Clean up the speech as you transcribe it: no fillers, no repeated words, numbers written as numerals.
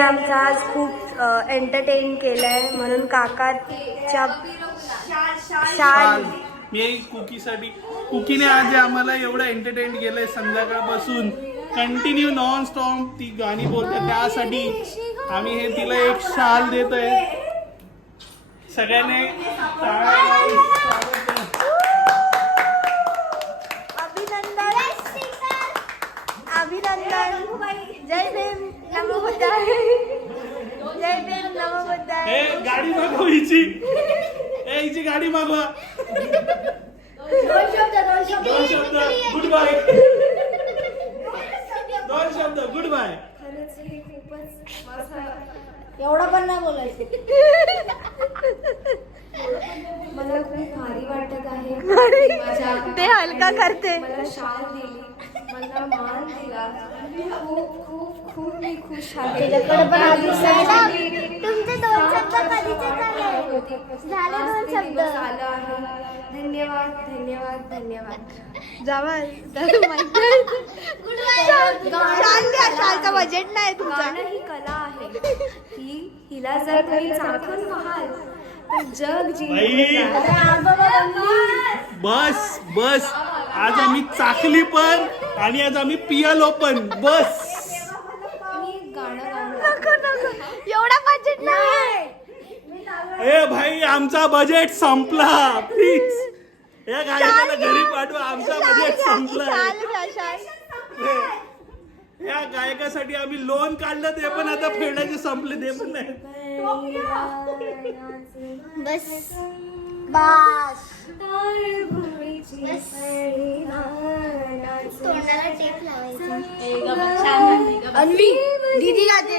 आमचा आज खूप एंटरटेन केलंय म्हणून काकाच्या शाल मी कुकीसाठी कुकीने आज आम्हाला एवढं एंटरटेन केलंय संध्याकाळपासून कंटिन्यू नॉन स्टॉप ती गाणी बोलते त्यासाठी आम्ही हे तिला एक शाल देतोय सगळ्यांनी अभिनंदन जय भीम नमो बुद्धाय जय भीम नमो बुद्धाय गाडी मागवा हिची हिची गाडी मागवा दोन शब्द गुड बाय दोन शब्द गुड बाय एवढा पण नाही बोलायचं मला खूप भारी वाटत आहे ते हलका करते मला शाल दिली मला मान दिला खूप खूप खूप मी खुश आहे तुमचे दोन शब्द कधीचे झाले दोन शब्द आलं आहे धन्यवाद धन्यवाद धन्यवाद जावा शालचा बजेट नाही तुमचा गाणं ही कला आहे हिला जर तुम्ही चाखून पाहाल तर जग बस बस आज आम्ही चाकली पण आणि आज आम्ही पियालो पण बस एवढा बजेट नाही ए भाई आमचा बजेट संपला प्लीज या गायकाला घरी पाठवा आमचा बजेट संपला या गायकासाठी आम्ही लोन काढलं ते पण आता फेडायचे संपले ते पण नाही बस बस तोंडाला टेप लावायचा अन्वी दीदी गाते